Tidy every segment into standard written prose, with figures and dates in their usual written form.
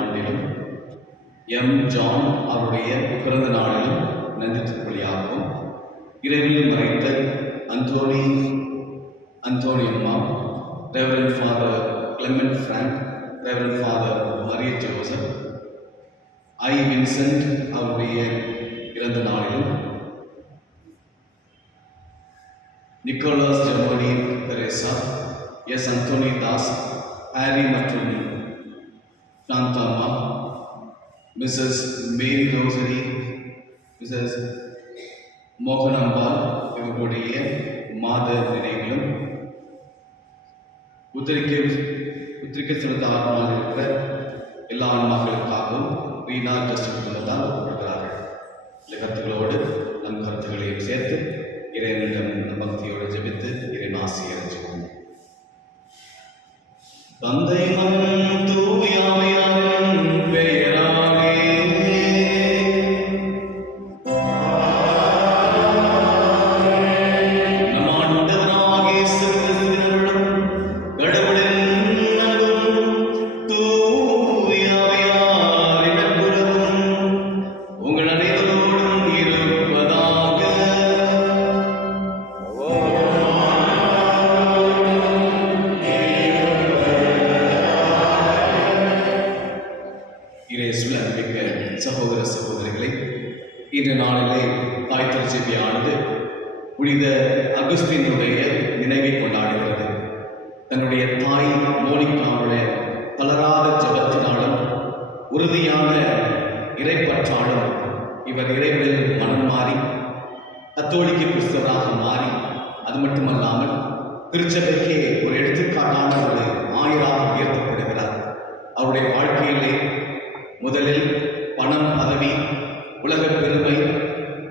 ஆண்டிலும் M. John அவருடைய பிறந்த நாளிலும் நன்றி திருப்பலியாகவும், இரவில் மறைத்த Anthoniyamma, reverend father Clement Frank, reverend father Maria Joseph, I. Vincent அவருடைய பிறந்த நாளிலும், Nicholas Germany Theresa, S. Anthony Das, Harry மற்றும் Santhamma, Mrs Mary Rosary, Mrs Mohanambal இவர்களுடைய மாத நினைவிலும், உத்திரிக்கை செலுத்த ஆத்மாவில் இருக்கிற எல்லா ஆன்மாக்களுக்காகவும் ரீனா ட்ரஸ்ட் குடும்பத்தால் ஒப்புக்கொள்கிறார்கள். இந்த கருத்துக்களோடு நம் கருத்துக்களையும் சேர்த்து இறைவனிடம் நம் பக்தியோடு ஜெபித்து இறைவன் ஆசியை அடைஞ்சுவோம். தந்தை மகன் தூய ஆவியாரின் பெயராலே நம் ஆண்டவராகிய இயேசு கிறிஸ்துவின் கடவுளின் அன்பும் தூய ஆவியாரின் நட்புறவும் உங்கள் அனைவரோடும் இருப்பதாக. இயேசுவில் அன்பிக்க சகோதர சகோதரிகளை, இன்று நாளிலே தாய் திருச்சபையானது புனித அகுஸ்தீனுடைய நினைவை கொண்டாடுகிறது. தன்னுடைய தாய் மோனிகாவுடைய தளராத ஜபத்தினாலும் உறுதியான இறைப்பற்றாலும் இவர் இறைவனில் மனம் மாறி கத்தோலிக்க கிறிஸ்தவராக மாறி, அது மட்டுமல்லாமல் திருச்சபைக்கு ஒரு எடுத்துக்காட்டான ஒரு ஆயராக உயர்த்தப்படுகிறார். அவருடைய வாழ்க்கையிலே முதலில் பணம், பதவி, உலக பெருமை,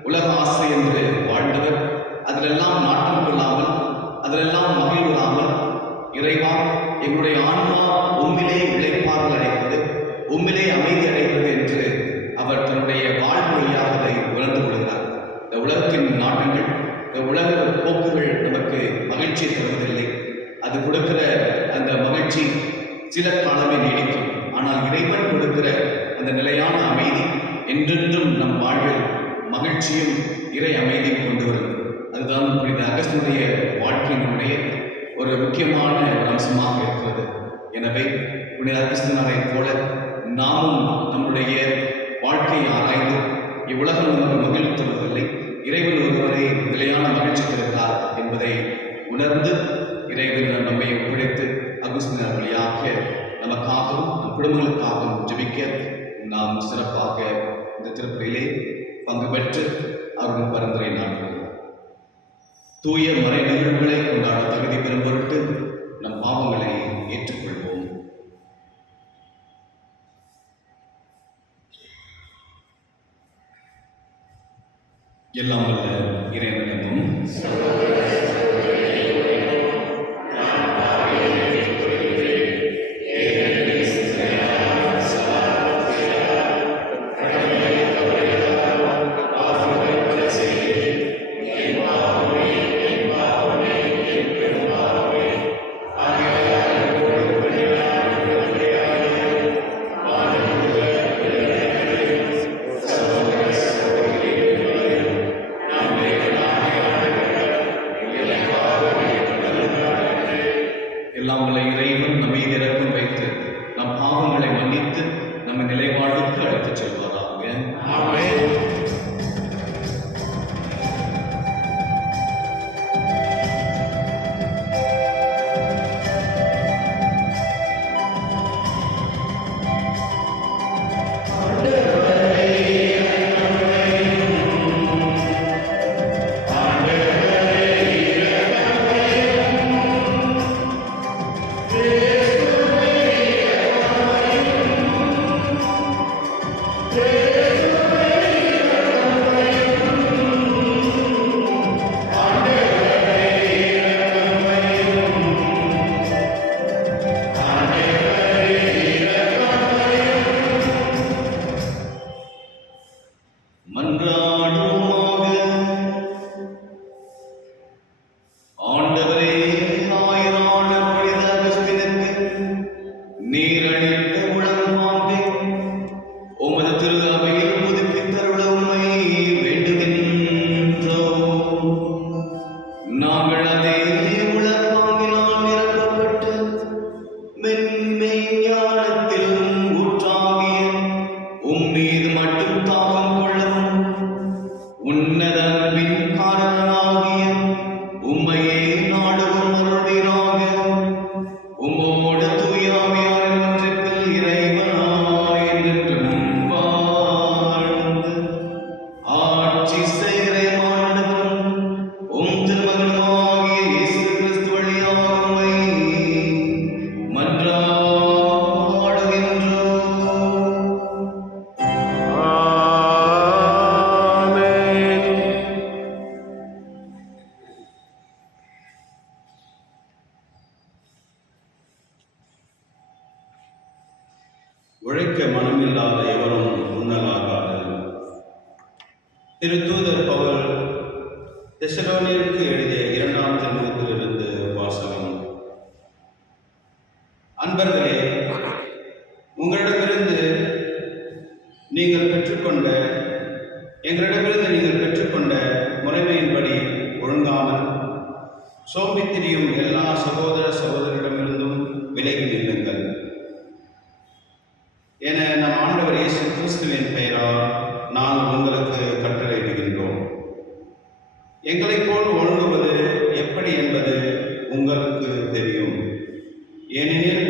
உலக ஆசை என்று வாழ்ந்தவர். அதிலெல்லாம் நாட்டம் கொள்ளாமல், அதிலெல்லாம் மகிழ்வுறாமல், இறைவா எங்களுடைய ஆன்மா உம்மிலே இளைப்பாறுதல் அடைகிறது, உம்மிலே அமைதி அடைகிறது என்று அவர் தன்னுடைய வாழ்மொழியாக அதை உணர்ந்து கொள்கிறார். இந்த உலகத்தின் நாட்டங்கள், இந்த உலக போக்குகள் நமக்கு மகிழ்ச்சியை தருவதில்லை. அது கொடுக்கிற அந்த மகிழ்ச்சி சில காலமே நீடிக்கும். ஆனால் இறைவன் கொடுக்கிற அந்த நிலையான அமைதி என்றென்றும் நம் வாழ்வில் மகிழ்ச்சியும் இறை அமைதியும் கொண்டு வரும். அதுதான் புனித அகஸ்தினுடைய வாழ்க்கையினுடைய ஒரு முக்கியமான ஒரு அம்சமாக இருக்கிறது. எனவே புனித அகஸ்தினாரை போல நாமும் நம்முடைய வாழ்க்கையை ஆராய்ந்து இவ்வுலகம் நமக்கு மகிழ்ச்சி தருவதில்லை, இறைவன் ஒருவரை நிலையான மகிழ்ச்சி தருகிறார் என்பதை உணர்ந்து இறைவன் நம்மை ஒப்படைத்து அகுஸ்தினார் வழியாக நமக்காகவும் நம் குடும்பங்களுக்காகவும் ஜெபிக்க நாம் சிறப்பாக இந்த திருப்பலியிலே பங்கு பெற்று அவர்கள் பரிந்துரை நாடுகிறோம். தூய மறை நிகழ்வுகளை கொண்டாட தகுதி பெறும் பொருட்டு நம் பாவங்களை ஏற்றுக்கொள்வோம். எல்லாம் வல்ல இறைவனிடமும் என்றென்றும் வாழ்ந்து ஆட்சி செய்கிற ஆண்டவரும் உம் திருமகனுமாகிய இயேசு கிறிஸ்து வழியாக உம்மை மன்றாடுகின்றோம். ஆமென். உழைக்க மனமில்லாத எவரும் உண்ணலாகாது. திருத்தூதர் பவுல் தெசலோனியருக்கு எழுதிய 2ஆம் திருமுகத்திலிருந்து வாசகம். அன்பர்களே, எங்களிடமிருந்து நீங்கள் பெற்றுக்கொண்ட முறைமையின்படி ஒழுங்காமல் சோம்பித் திரியும் எல்லா சகோதர சகோதரிடமிருந்தும் விலகி நில்லுங்கள் என நம் ஆண்டவர் இயேசு கிறிஸ்துவின் பெயரால் நாங்கள் உங்களுக்கு கட்டளையிடுகின்றோம். எங்களைப் போல் ஒழுங்குவது எப்படி என்பது உங்களுக்கு தெரியும். ஏனெனில்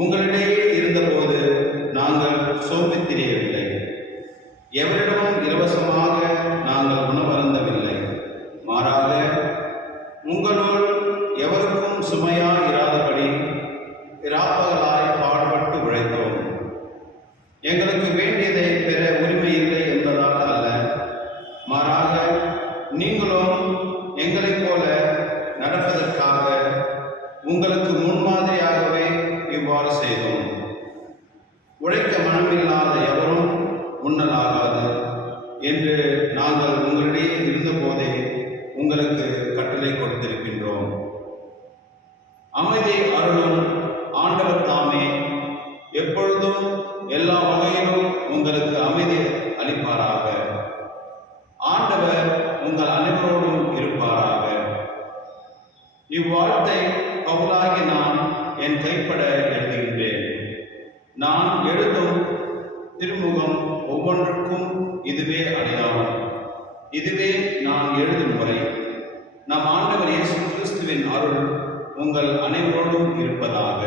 உங்களிடையே இருந்தபோது நாங்கள் சோம்பித் திரியவில்லை, எவரிடமும் இலவசமாக நாங்கள் உணவருந்தவில்லை. மாறாக உங்களுள் எவருக்கும் சுமையாய் இராதபடி இராப்பகலாய் பாடுபட்டு உழைத்தோம். எங்களுக்கு வேண்டியதை பெற உரிமை இல்லை என்பதால் அல்ல, மாறாக நீங்களும் எங்களைப் போல நடப்பதற்காக உங்களுக்கு முன்மாதிரியாகவே இவ்வாறு செய்தோம். உழைக்க மனமில்லாத எவரும் உண்ணலாகாது என்று நாங்கள் உங்களிடையே இருந்தபோதே உங்களுக்கு கட்டளை கொடுத்திருக்கின்றோம். அமைதி அருளும் ஆண்டவர் தாமே எப்பொழுதும் எல்லா வகையிலும் உங்களுக்கு அமைதி அளிப்பாராக. ஆண்டவர் உங்கள் அனைவரோடும் இருப்பாராக. இவ்வாழ்த்தை பவுலாகி நான் என் கைப்பட எழுதுகின்றேன். நான் எழுதும் திருமுகம் ஒவ்வொன்றுக்கும் இதுவே அடையாளம், இதுவே நான் எழுதும் முறை. நம் ஆண்டவர் இயேசு கிறிஸ்துவின் அருள் உங்கள் அனைவரோடும் இருப்பதாக.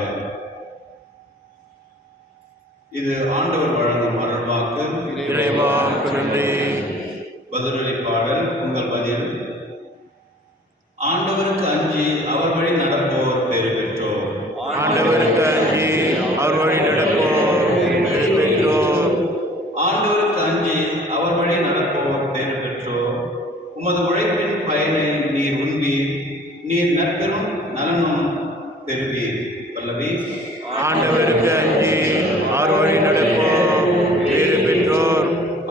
இது ஆண்டவர் வழங்கும் அருள்வாக்கு. இறைவாக்கு நன்றி. பதிலொலி பாடல். உங்கள் பதில். ஆண்டவருக்கு அஞ்சி அவர் வழி நடப்போர் பேறு பெற்றோர். ஆண்டவருக்கு அஞ்சி அவர் வழி நடப்போர் பேறு பெற்றோர். ஆண்டவருக்கு அஞ்சி அவர் வழி நடப்போர் பேறு பெற்றோர். உமது உழைப்பின் பயனை நீர் உண்பீர், நீர் நற்பெரும் நலனும் பெறுவீர். பல்லவி. ஆண்டவருக்கு அஞ்சி அவர் வழி நடப்போர் பேறு பெற்றோர்.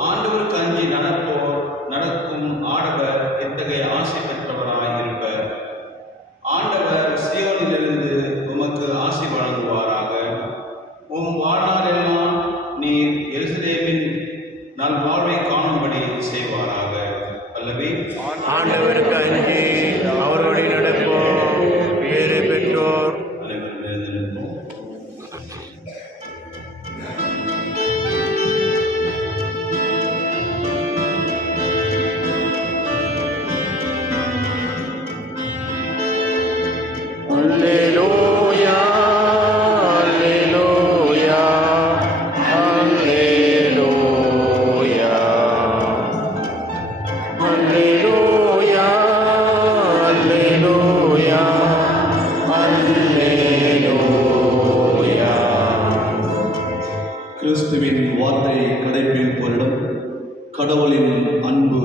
ஆண்டவருக்கு அஞ்சி நடக்கும் ஆடவர் எத்தகைய ஆசை பெற்றவராய் இருப்பர். ஆண்டவர் சீயோனிலிருந்து உமக்கு ஆசி வழங்குவாராக. உம் வாழ்நாளெல்லாம் நீர் எருசலேமின் நல்வாழ்வை காணும்படி செய்வாராக. பல்லவி. ஆண்டவருக்கு அஞ்சி அவர் வழி நடப்போர் பேறு பெற்றோர். அனைவரும் எழுந்திருப்போம். அல்லேலூயா, அல்லேலூயா, அல்லேலூயா. அல்லேலூயா, அல்லேலூயா, அல்லேலூயா. கிறிஸ்துவின் வார்த்தையை கடைப்பிடிப்போரிடம் கடவுளின் அன்பு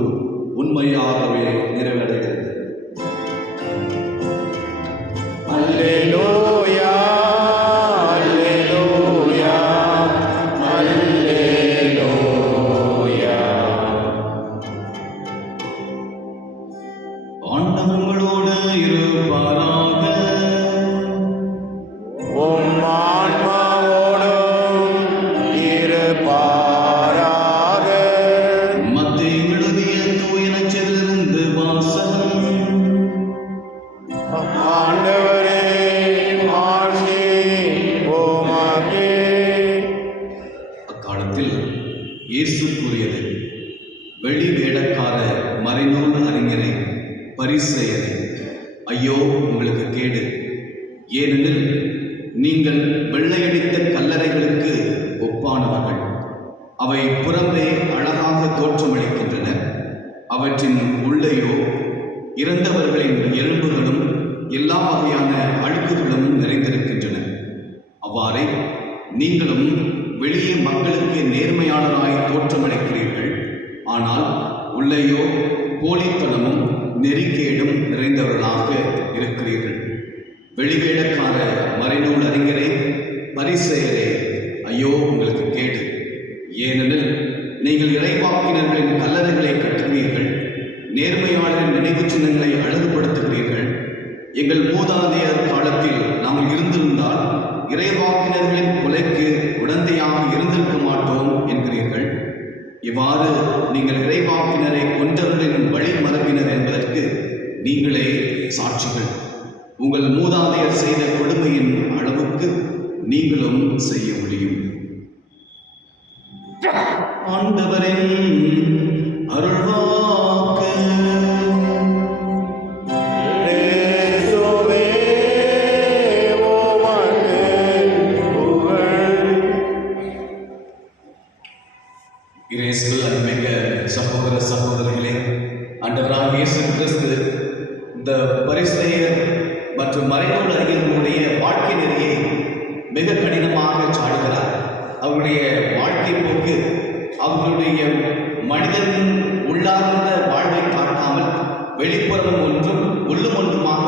உண்மையாகவே நிறைவடைகிறது. அல்லேலூயா, அல்லேலூயா, அல்லேலூயா. ஆண்டவர்களோடு இருப்பாராக. உம் ஆன்மாவோடும் இருப்பாராக. மத்தேயு எழுதிய தூய நற்செய்தியிலிருந்து வாசகம். ஆண்டவரே, ஆசி உமக்கே. அக்காலத்தில் இயேசு கூறியது: வெளி வேடக்கார மறைநூல் அறிஞரே, பரிசேயரே, ஐயோ உங்களுக்கு கேடு! ஏனெனில் நீங்கள் வெள்ளையடித்த கல்லறைகளுக்கு ஒப்பானவர்கள். அவை புறம்பே அழகாக தோற்றமளிக்கின்றன, அவற்றின் உள்ளேயோ இறந்தவர்களின் எலும்புகளும் எல்லா வகையான அழுக்குகளும் நிறைந்திருக்கின்றன. அவ்வாறே நீங்களும் வெளியே மக்களுக்கு நேர்மையாளராய் தோற்றமளிக்கிறீர்கள், ஆனால் உள்ளேயோ போலித்தனமும் நெறிக்கேடும் நிறைந்தவர்களாக இருக்கிறீர்கள். வெளிவேடக்கார மறைநூல் அறிஞரே, பரிசேயரே, ஐயோ உங்களுக்கு கேடு! ஏனெனில் நீங்கள் இறைவாக்கினர்களின் கல்லறைகளை கட்டுகிறீர்கள், நேர்மையாளரின் நினைவு சின்னங்களை அழகுபடுத்துகிறீர்கள். எங்கள் மூதாதையர் காலத்தில் நாம் இருந்திருந்தால் இறைவாக்கினர்களின் கொலைக்கு உடந்தையாக இருந்திருக்க மாட்டோம் என்கிறீர்கள். இவ்வாறு நீங்கள் இறைவாக்கினரை கொன்றவர்களின் வழிமரபினர் என்பதற்கு நீங்களே சாட்சிகள். உங்கள் மூதாதையர் செய்த கொடுமையின் அளவுக்கு நீங்களும் செய்ய முடியும். ஆண்டவரின் அருள்வாக்கு. இயேசுவே, உமக்கு புகழ். இயேசுவில் அருமைமிக்க சகோதர சகோதரிகளே, ஆண்டவராக இயேசு கிறிஸ்து இந்த பரிசேயர் மற்றும் மறைநூல் அறிஞர்களுடைய வாழ்க்கை நெறியை மிக கடினமாக சாடுகிறார். அவருடைய வாழ்க்கை போக்கு அவர்களுடைய மனிதன் உள்ளார்ந்த வாழ்வை காட்டாமல் வெளிப்புறம் ஒன்றும் உள்ளும் ஒன்றுமாக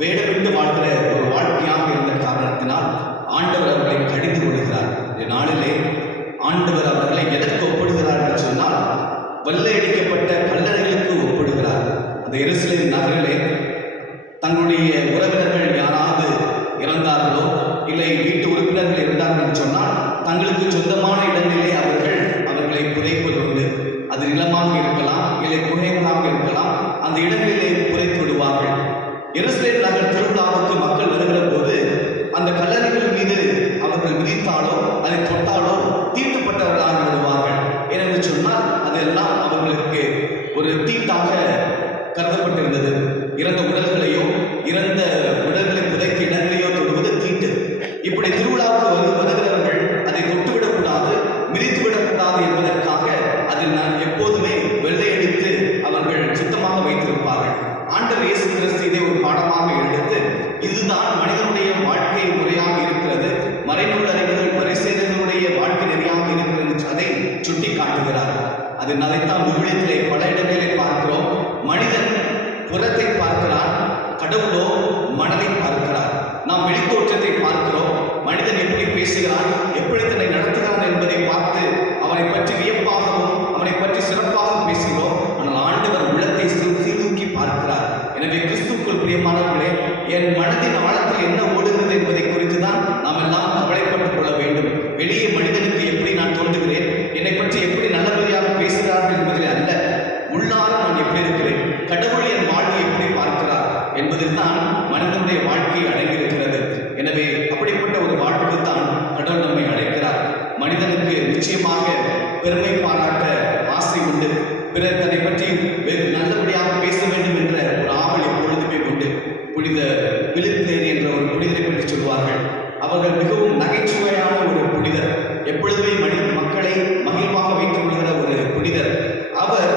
வேடமிட்டு வாழ்கிற ஒரு வாழ்க்கையாக இருந்த காரணத்தினால் ஆண்டவர் அவர்களை கடிந்து கொள்கிறார். இந்த நாளிலே ஆண்டவர் அவர்களை எதற்கு ஒப்பிடுகிறார் என்று சொன்னால், வெள்ளையடிக்கப்பட்ட கல்லறைகளுக்கு ஒப்பிடுகிறார். அந்த எருசலேம் நகரிலே தங்களுடைய உறவினர்கள் யாராவது இறந்தார்களோ இல்லை வீட்டு உறுப்பினர்கள் இருந்தார்கள் என்று சொன்னால் தங்களுக்கு சொந்தமான இடங்களிலே அவர்களை புதைப்பது உண்டு. அது நிலமாக இருக்கலாம், இல்லை குகைகளாக இருக்கலாம். அந்த இடங்களிலே புதைத்து விடுவார்கள். எருசலேம் நகர் திருவிழாவுக்கு மக்கள் வருகிற போது அந்த கல்லறைகள் மீது அவர்கள் மிதித்தாலோ அதை தொட்டாலோ தீட்டுப்பட்டவர்களாக விடுவார்கள். ஏனென்று சொன்னால் அதெல்லாம் அவர்களுக்கு ஒரு தீட்டாக கருதப்பட்டிருந்தது. இறந்த உடல்களையோ இறந்த உடல்களை புதைத்த இடங்களையோ தொடுவது தீட்டு. இப்படி திருவிழாவுக்கு வருகிறவர்கள் அதை தொட்டுவிடக்கூடாது, மிதித்துவிடக்கூடாது என்பதற்காக அதில் நான் எப்போதுமே வெள்ளையடித்து அவர்கள் சுத்தமாக வைத்திருப்பார்கள். ஆண்டவர் இயேசு கிறிஸ்து இதை ஒரு பாடமாக எடுத்து, இதுதான் மனிதனுடைய வாழ்க்கை முறையாக இருக்கிறது, மறைநூல் அறிஞர்கள் பரிசேயர்களுடைய வாழ்க்கை நெறியாக இருக்கிறது, அதை சுட்டி காட்டுகிறார். அதைத்தான் விவிலியத்திலே பல இடங்களிலே பார்க்கிறோம். மனிதன் புறத்தை பார்க்கிறான், கடவுளோ மனதை பார்க்கிறார். நாம் வெளித்தோற்றத்தை பார்க்கிறோம். மனிதன் எப்படி பேசுகிறான், எப்படி தன்னை நடத்துகிறான் என்பதை பார்த்து அவனை பற்றி வியப்பாகவும் அவனை பற்றி சிறப்பாக பேசுகிறோம். ஆனால் ஆண்டவர் உள்ளத்தை சீர்தூக்கி பார்க்கிறார். எனவே கிறிஸ்துவுக்குள் பிரியமானவர்களே, என் மனதின் ஆழத்தில் என்ன ஓடுகிறது என்பதை குறித்து தான் நாம் எல்லாம் கவலைப்பட்டுக் கொள்ள வேண்டும். வெளியே மனிதனுக்கு எப்படி நான் தோன்றுகிறேன், என்னை பற்றி எப்படி நல்லபடியாக பேசுகிறார்கள் என்பதில் அல்ல, உள்ளார நான் எப்படி இருக்கிறேன், கடவுள் என் வாழ்வை எப்படி பார்க்கிறார் என்பதில் தான் மனிதனுடைய வாழ்க்கை அடங்கியிருக்கிறது. எனவே அப்படிப்பட்ட ஒரு வாழ்க்கை தான் கடவுள் நம்மை அழைக்கிறார். மனிதனுக்கு நிச்சயமாக பெருமை பாராட்ட ஆசை உண்டு. பிறர் தன்னை பற்றி வெகு நல்லபடியாக பேச வேண்டும் என்ற ஒரு ஆவல் எப்பொழுதுமே உண்டு. புனித பிலிப்பேர் என்ற ஒரு புனிதரை பற்றி சொல்வார்கள். அவர்கள் மிகவும் நகைச்சுவையான ஒரு புனிதர், எப்பொழுதுமே மக்களை மகிழ்வாக வைத்துக் கொள்கிற ஒரு புனிதர். அவர்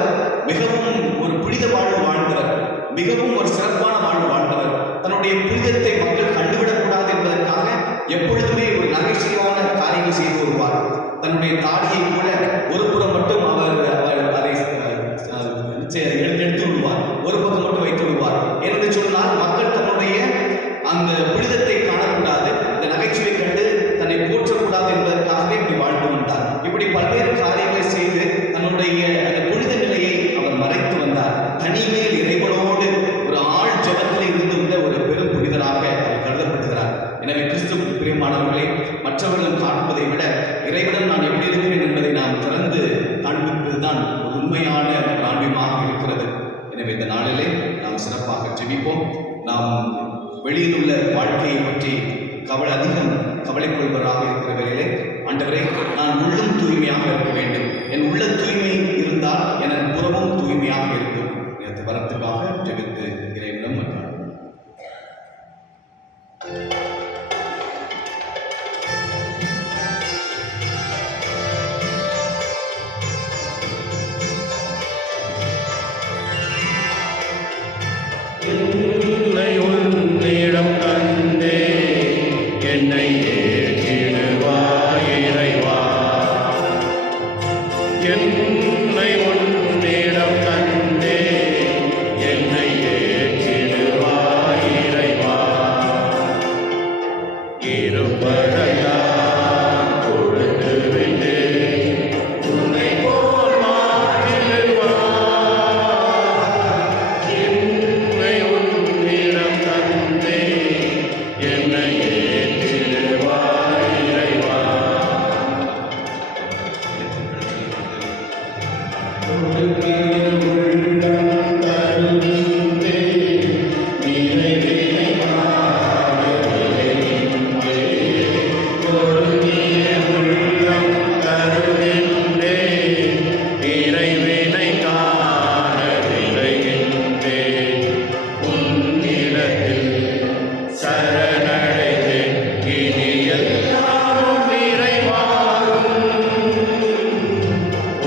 மிகவும் ஒரு புனித வாழ்வு வாழ்ந்தவர், மிகவும் ஒரு சிறப்பான வாழ்வு வாழ்ந்தவர். தன்னுடைய புனிதத்தை மக்கள் கண்டுவிடக்கூடாது என்பதற்காக எப்பொழுதுமே ஒரு நகைச்சுவையான காரியங்கள் செய்து வருவார். தன்னுடைய தாடியை கூட ஒரு புறம் மட்டும் அவர் அதை எடுத்து விடுவார், ஒரு பக்கம் மட்டும் வைத்து விடுவார். என்று சொன்னால் மக்கள் தன்னுடைய அந்த புனிதத்தை காணக்கூடாது, இந்த நகைச்சுவை கண்டு தன்னை போற்றக்கூடாது என்பதற்காகவே இப்படி வாழ்ந்து வந்தார். இப்படி பல்வேறு காரியங்களை செய்து தன்னுடைய அந்த புனித நிலையை அவர் மறைத்து வந்தார். தனிமையில் இறைவனோடு ஒரு ஆள் ஜபத்தில் இருந்துவிட்ட ஒரு பெரும் புனிதராக அவர் கருதப்படுகிறார். எனவே கிறிஸ்துவுக்கு பிரியமானவர்களே, மற்றவர்கள் காண்பதை விட இறைவனும் நான் எப்படி இருக்கிறேன் என்பதை நாம் திறந்து காண்பிப்பதுதான் ஒரு உண்மையான காண்பியமாக இருக்கிறது. எனவே இந்த நாளிலே நாம் சிறப்பாக ஜெபிப்போம். நாம் வெளியில் உள்ள வாழ்க்கையை பற்றி அதிகம் கவலை கொள்வராக இருக்கிற வேளையிலே, ஆண்டவரே, நான் உள்ளம் தூய்மையாக இருக்க வேண்டும், என் உள்ள தூய்மை இருந்தால் என் புறமும் தூய்மையாக இருக்கும். இந்த வரத்துக்காக ஜெபித்து இறைவனிடம் மன்றாடுவோம். என்னை உன்னிடம் தந்தே என்னை ஏற்றிடுவாய் இறைவா. இருப்பதெல்லாம் கொடுத்து விட்டேன் உன்னை போல் மாற்றிடுவாய். என்னை உன்னிடம் தந்தே என்னை ஏற்றிடுவாய் இறைவா. உள்ளம் தருந்தே நிறைவினை பொருந்திய உள்ளம் தருகின்றே இறைவினை காண விரைகின்றே. உன்னிடத்தில் சரணடைந்தேன் இனி எல்லாம் இறைவாகும்.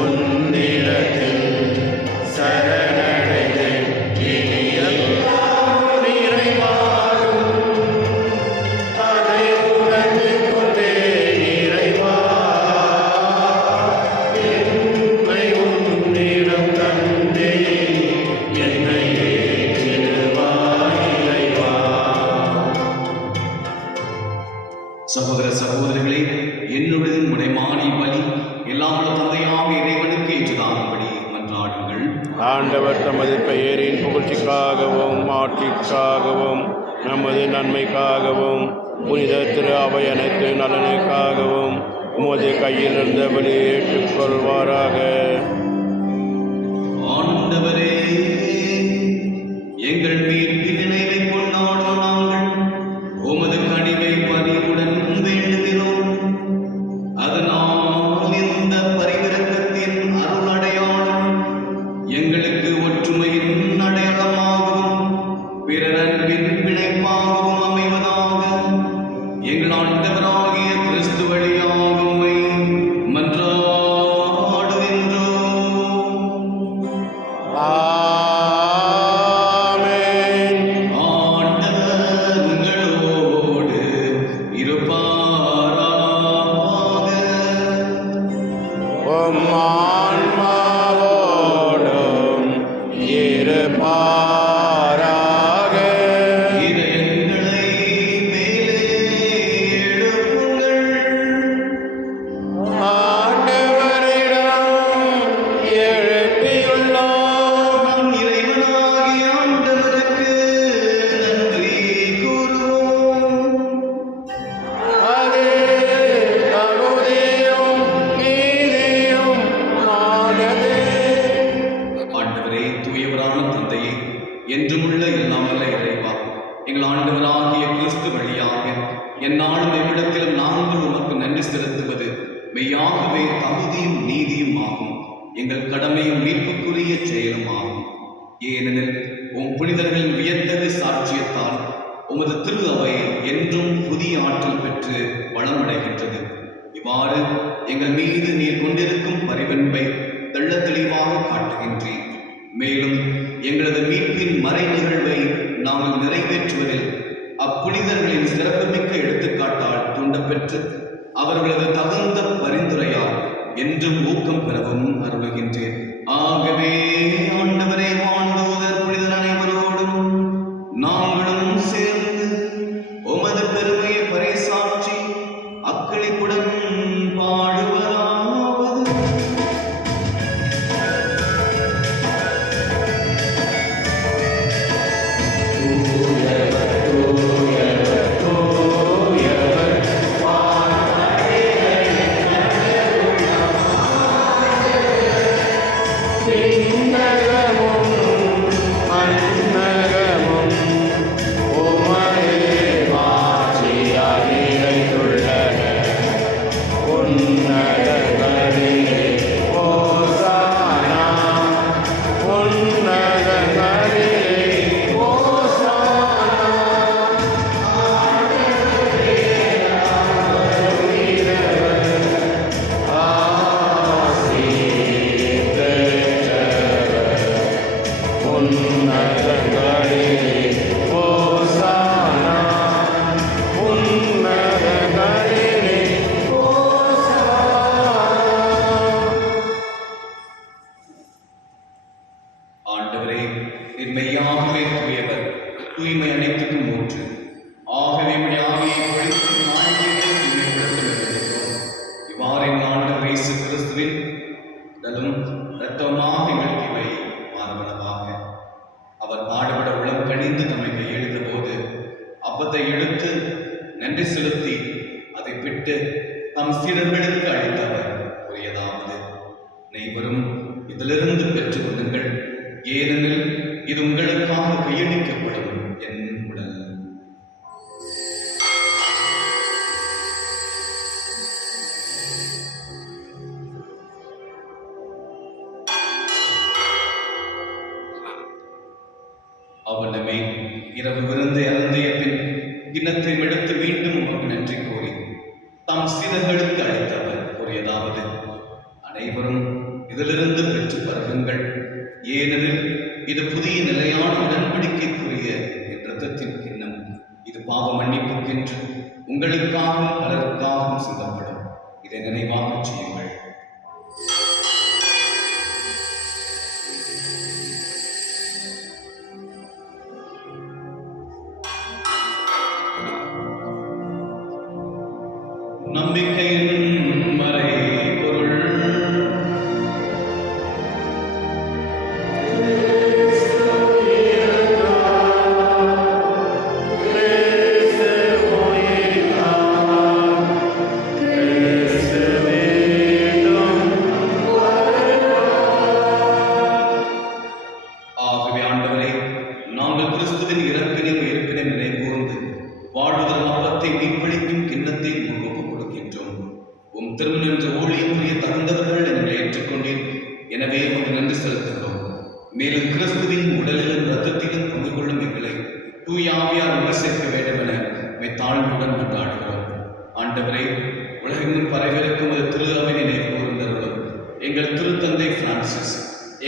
உன்னிடத்தில் சரணடைந்தேன் இனி எல்லாம் இறைவாகும். அதை உணர்ந்து கொண்டேன் இறைவா. என்னை உன்னிடம் தந்தே என்னை ஏற்றிடுவாய் இறைவா. சகோதர சகோதரிகளே, என்னுடைய முனைமானி பலி எல்லாம் வல்ல தந்தையாக இறைவனுக்கு ஏற்றுதாகும்படி மன்றாடுங்கள். ஆண்டவர் தமது பெயரின் புகழ்ச்சிக்காகவும் ஆட்சிக்காகவும் நமது நன்மைக்காகவும் புனித திரு அவை அனைத்து நலனுக்காகவும் உமது கையில் இருந்தபடி ஏற்றுக்கொள்வாராக. ஆண்டவரே, எங்கள் மீட்பின் நினைவை கொண்டாடும் நாங்கள் உமது கனிவை பணிவுடன் வேண்டுகிறோம். அதனால் இந்த பரிவிரக்கத்தின் அருள் அடையாளம் எங்களுக்கு ஒற்றுமையின் அடையாளமாகவும் பிறர் அன்பின் பிணைப்பாகவும் அமைவதாக. எங்கள் ஆண்டவராகிய கிறிஸ்து வழியாக உம்மை மன்றாடுகின்றோம். ஆமென். ஆண்டவர் உங்களோடு இருப்பாராக. உம் ஆன்மாவோடும் இருப்பாராக. இதயங்களை மேலே எழுப்புங்கள். ஆண்டவரிடம் எழுப்பியுள்ளோம். நம் இறைவனாகிய ஆண்டவருக்கு நன்றி கூறுவோம். அது தகுதியும் நீதியும் ஆனது. ஆண்டவரே, தூயவரான தந்தையே, என்றுமுள்ள எல்லாம் வல்ல இறைவா, எங்கள் ஆண்டவராகிய கிறிஸ்து வழியாக எந்நாளும் எவ்விடத்திலும் நாங்கள் உமக்கு நன்றி செலுத்துவது மெய்யாகவே தகுதியும் நீதியும் ஆகும். எங்கள் கடமையும் மீட்புக்குரிய செயலும் ஆகும். ஏனெனில் உம் புனிதர்களின் வியத்தகு சாட்சியத்தால் உமது திரு அவை என்றும் புதிய ஆற்றல் பெற்று வளமடைகின்றது. இவ்வாறு எங்கள் மீது நீர் கொண்டிருக்கும் பரிவன்பை தெள்ளத் தெளிவாக காட்டுகின்றேன். மேலும் எங்களது மீட்பின் மறை நிகழ்வை நாங்கள் நிறைவேற்றுவதில் அப்புனிதர்களின் சிறப்புமிக்க எடுத்துக்காட்டால் தூண்டப்பெற்று அவர்களது தகுந்த பரிந்துரையால் என்றும் ஊக்கம் பெறவும் அருளுகின்றேன். ஆகவே ஆண்டவரே, வாழ்ந்தோதர் புனிதர் அனைவரோடும் நாங்களும் சேர்ந்து உமது பெருமையை பறைசாற்றி அக்களிப்புடன் பாடுவதாவது. Sing ஆண்டவராக இயேசு கிறிஸ்துவின் உடலும் இரத்தமாக எங்களுக்கு இவை மாறுவனவாக. அவர் பாடுபட உளம் கனிந்து தம்மை கையெழுத்த போது அப்பத்தை எடுத்து நன்றி செலுத்தி அதை பிட்டு தம் சீடர்களுக்கு அளித்தவர் கூறியதாவது: அனைவரும் இதிலிருந்து பெற்றுக் கொள்ளுங்கள், ஏனெனில் இது உங்களுக்காக கையளிக்கப்படும் என் உடல். அவனமே இரவு விருந்து அருந்திய பின் கிண்ணத்தை எடுத்து மீண்டும் உமக்கு நன்றி கூறி தாம் சீடர்களுக்கு அளித்தவர் கூறியதாவது: அனைவரும் இதிலிருந்து பெற்று பருகுங்கள், ஏனெனில் இது புதிய நிலையான உடன்படிக்கைக்குரிய என் இரத்தத்தின் கிண்ணம். இது பாவ மன்னிப்புக்கென்று உங்களுக்காகவும் பலருக்காகவும் சிந்தப்படும். இதை நினைவாக செய்யுங்கள். நம்பிக்கையின் மறைபொருள். ஆகவே ஆண்டவரே, நாங்கள் கிறிஸ்துவின் இறப்பினை உயிர்ப்பினை நினைவுகூர்ந்து வாழ்வதன் அப்பத்தை மீட்பளிக்கும் கிண்ணத்தை ஒப்புக் கொடுக்கின்றோம். உம் திருமண ஊழியம் புரிய தகுந்தவர்கள் எங்களை ஏற்றுக்கொண்டீர். எனவே உமக்கு நன்றி செலுத்துகிறோம். மேலும் கிறிஸ்துவின் உடலிலும் இரத்தத்திலும் பங்கு கொள்ளும் எங்களை தூய ஆவியார் ஒன்று சேர்க்க வேண்டும் என தாழ்வுடன் கொண்டாடுகிறோம். ஆண்டவரே, உலகெங்கும் பரவிருக்கும் ஒரு திரு அவை நினைவு கூர்ந்தவர்களும் எங்கள் திருத்தந்தை பிரான்சிஸ்,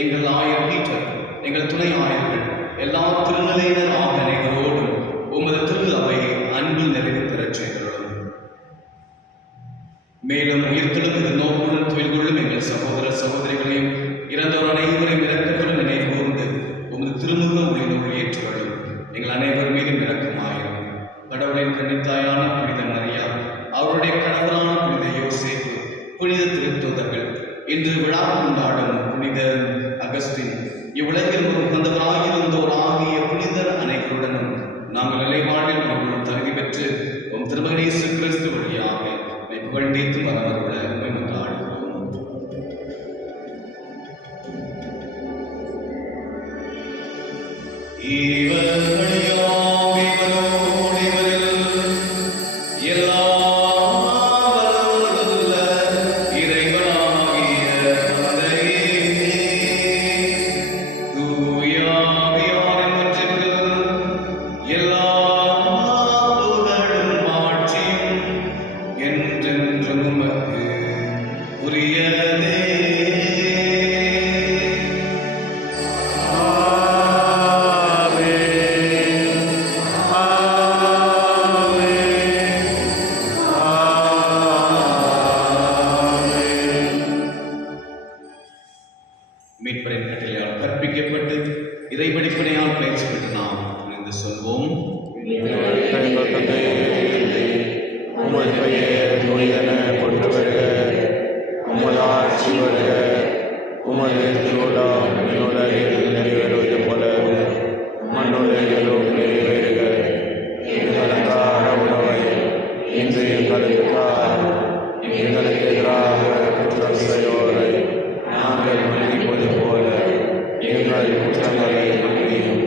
எங்கள் ஆயர் பீட்டர், எங்கள் துணை ஆயர்கள், எல்லா திருநிலையினர் ஆக அனைவரோடும் உமது திரு அவையை அன்பில் நிறைவு பெறச் செய்துள்ளோம். மேலும் உயிர்த்தெழும் நோக்குடன் தொழில் கொள்ளும் எங்கள் சகோதர சகோதரிகளையும் இறந்தோர் அனைவரையும் இரக்கத்துடன் நினைவு கூர்ந்து உமது திருமுக ஒளிநூல் ஏற்றுவரும். எங்கள் அனைவர் மீதும் இரக்கமாயிரும். கடவுளின் கன்னித்தாயான புனித மரியா, அவருடைய கணவரான புனித யோசேப்பு, புனித திருத்தூதர்கள், இன்று விழா கொண்டாடும் புனித அகஸ்டின், இவ்வுலகில் ஒரு உகந்தவராயிருந்தோர் ஆகிய புனிதர் அனைவருடனும் நாங்கள் நிலைவாழ்வில் அவர்களும் தகுதி பெற்று உம் திருமகன் இயேசு கிறிஸ்து வழியாக புகழ்ந்தேத்து வரவருள மன்றாடுகிறோம். மீட்பரின் கட்டளையால் கற்பிக்கப்பட்டு இறைவடிப்பனையால் பயிற்சி பெற்று நாம் புரிந்து சொல்வோம். உமது பெயர் நொழியென கொண்டு வருக, உமது ஆட்சி வருக, உமது திருவுளம் விண்ணுலகில் நிறைவேறுவது போல மண்ணுலகிலும் நிறைவேறுக. எங்களுக்கான உணவை இன்று எங்களுக்கு தாரும். எங்களுக்கு எதிராக குற்றம் செய்வோரை நாங்கள் மன்னிப்பது போல எங்கள் குற்றங்களை மன்னியும்.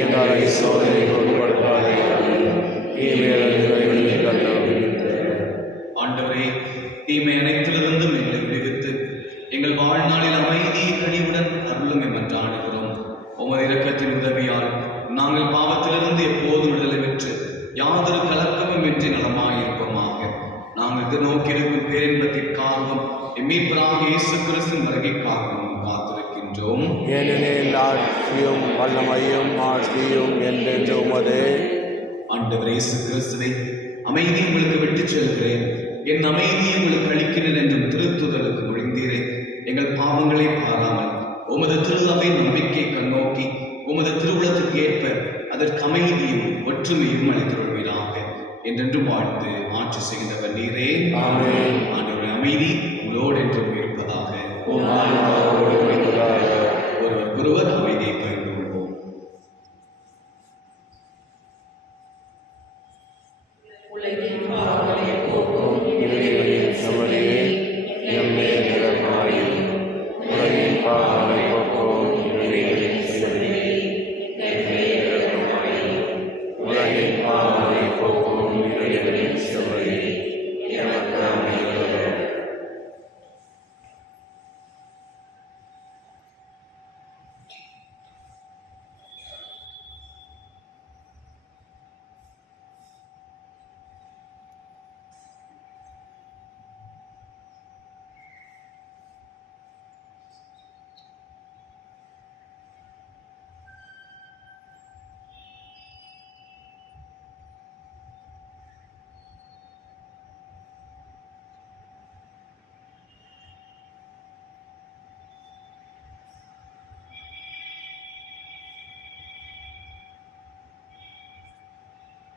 எங்களை சோதனைக்கு உட்படுத்தாதீர்கள், தீமையிலிருந்து விடுவித்தருளும். ஆண்டவரே, தீமை அனைத்திலிருந்தும் எங்களை விடுவித்து எங்கள் வாழ்நாளில் அமைதியை கனிவுடன் அருளும் என்றாடுகிறோம். உமது இரக்கத்தின் உதவியால் நாங்கள் பாவத்திலிருந்து எப்போதும் விடுதலை பெற்று யாதொரு கலக்கமும் இன்றி நலமாயிருப்போமாக. நாங்கள் எதிர்நோக்கியிருக்கும் பேரின்பத்திற்காகவும் மீட்பராக இயேசு கிறிஸ்துவின் வருகைக்காகவும் காத்திருக்கின்றோம். ஏனெனில் ஆட்சியும் வல்லமையும் ஆட்சியும் என்றென்று உமதே. ஆண்டவர் இயேசு கிறிஸ்துவை, அமைதியை உங்களுக்கு விட்டுச் செல்கிறேன், என் அமைதியை உங்களுக்கு அளிக்கிறேன் என்றும் திருத்துதலுக்கு மொழிந்தீரே. எங்கள் பாவங்களை பாராமல் உமது திரு அவை நம்பிக்கை கண்ணோக்கி உமது திருவுளத்துக்கு ஏற்ப அதற்கு அமைதியும் ஒற்றுமையும் அளித்துள்வீராக. என்றென்று வாழ்ந்து ஆட்சி செய்கின்றவர் நீரே. ஆமென். ஆண்டவருடைய அமைதி உங்களோடு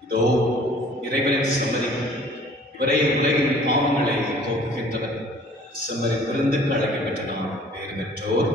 இதோ இறைவனின் செம்மறி, இவரை உலகின் பாவங்களை போக்குகின்றவர். செம்மறி விருந்துக்கு அழைக்க பெற்ற நாம் வேறு பெற்றோர்.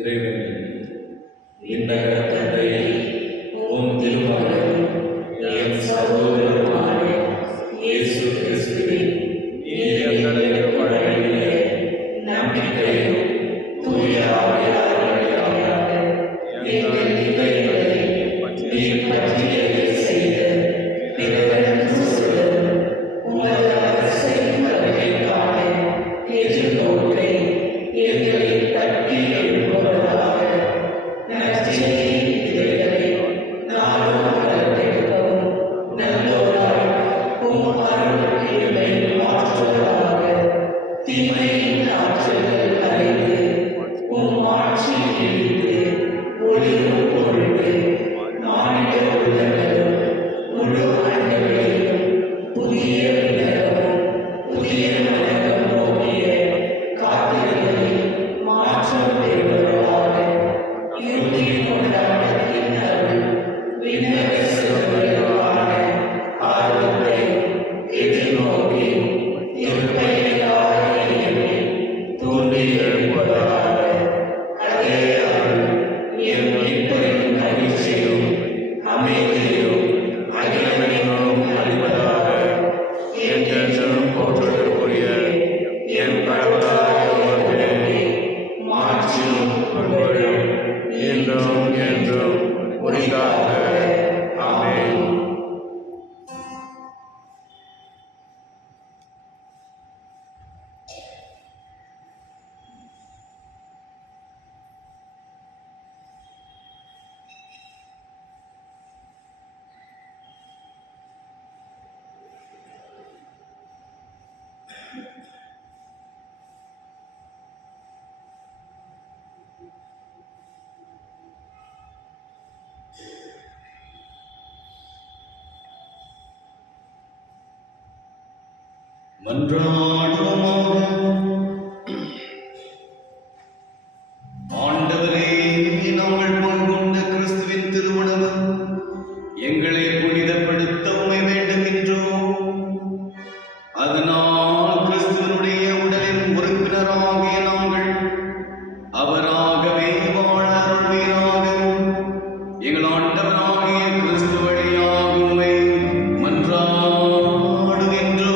இறைவன் விண்ணக தந்தையே, உம் திருமகன் என் சகோதரருமான இயேசு கிறிஸ்துவின் எங்களுக்கு வழங்கிய நம்பிக்கையும் தூய ஆவியார் வழியாக எங்கள் இதயங்களை நீர் பற்றியதை செய்து பிறருக்கு சொல்லும் உமது அரசையும் வருகைக்கான எதிர்நோக்கை எங்களை தட்டி எழுப்புவதாக உரித்தாக. ஆமென். மன்றாடுவோமாக. ஆண்டவரே, நாங்கள் பங்குண்ட கிறிஸ்துவின் திருவுணவு எங்களை புனிதப்படுத்த உம்மை வேண்டுகின்றோம். அதனால் கிறிஸ்துவனுடைய உடலின் உறுப்பினராகிய நாங்கள் அவராகவே வாழ அருள்வீராக. எங்கள் ஆண்டவராகிய கிறிஸ்து வழியாக உம்மை மன்றாடுகின்றோம்.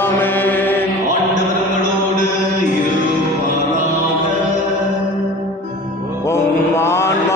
ஆமென். ஆண்டவர்களோடு இருப்பாராக. உம் ஆன்மாவோடும்